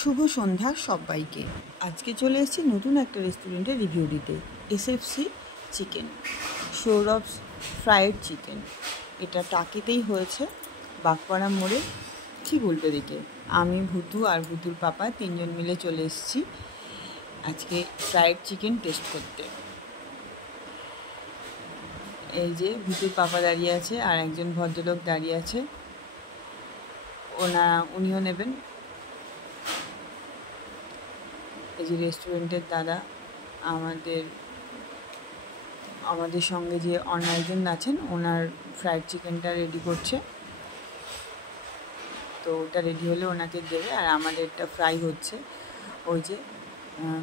শুভ সন্ধ্যা সবাইকে। আজকে চলে এসেছি নতুন একটা রেস্টুরেন্টের রিভিউ দিতে। SFC chicken, Sourav's fried chicken. এটা টাকিতেই হয়েছে, বাগপাড়া মোড়ে ঠিক উল্টো দিকে। আমি ভুতু আর ভুতুর পাপা তিনজন মিলে চলে এসেছি আজকে ফ্রায়েড চিকেন টেস্ট করতে। এই যে ভুতুর পাপা দাঁড়িয়ে আছে আর একজন ভদ্রলোক দাঁড়িয়ে আছে, উনিও নেবেন। এই যে রেস্টুরেন্টের দাদা আমাদের সঙ্গে যে অন্য একজন আছেন, ওনার ফ্রাইড চিকেনটা রেডি করছে। তো ওটা রেডি হলে ওনাকে দেবে, আর আমাদেরটা ফ্রাই হচ্ছে। ওই যে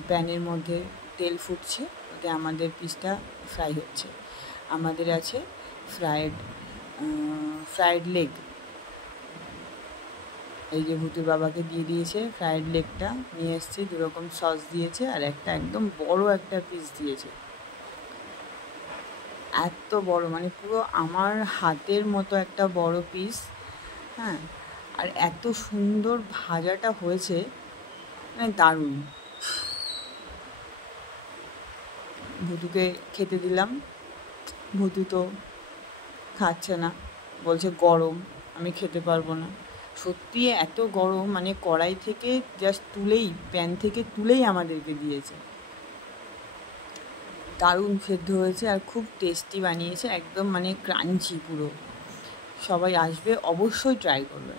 প্যানের মধ্যে তেল ফুটছে, ওতে আমাদের পিসটা ফ্রাই হচ্ছে। আমাদের আছে ফ্রায়েড লেগ। এই যে ভুতুর বাবাকে দিয়ে দিয়েছে ফ্রায়েড লেগটা, নিয়ে এসছে, দুরকম সস দিয়েছে আর একটা একদম বড় একটা পিস দিয়েছে। এত বড়, মানে পুরো আমার হাতের মতো একটা বড় পিস। হ্যাঁ, আর এত সুন্দর ভাজাটা হয়েছে, মানে দারুণ। ভুতুকে খেতে দিলাম, ভুতু তো খাচ্ছে না, বলছে গরম, আমি খেতে পারবো না। সত্যি এত গরম, মানে কড়াই থেকে জাস্ট প্যান থেকে তুলেই আমাদেরকে দিয়েছে। দারুণ সেদ্ধ হয়েছে আর খুব টেস্টি বানিয়েছে, একদম মানে ক্রাঞ্চি পুরো। সবাই আসবে, অবশ্যই ট্রাই করবে।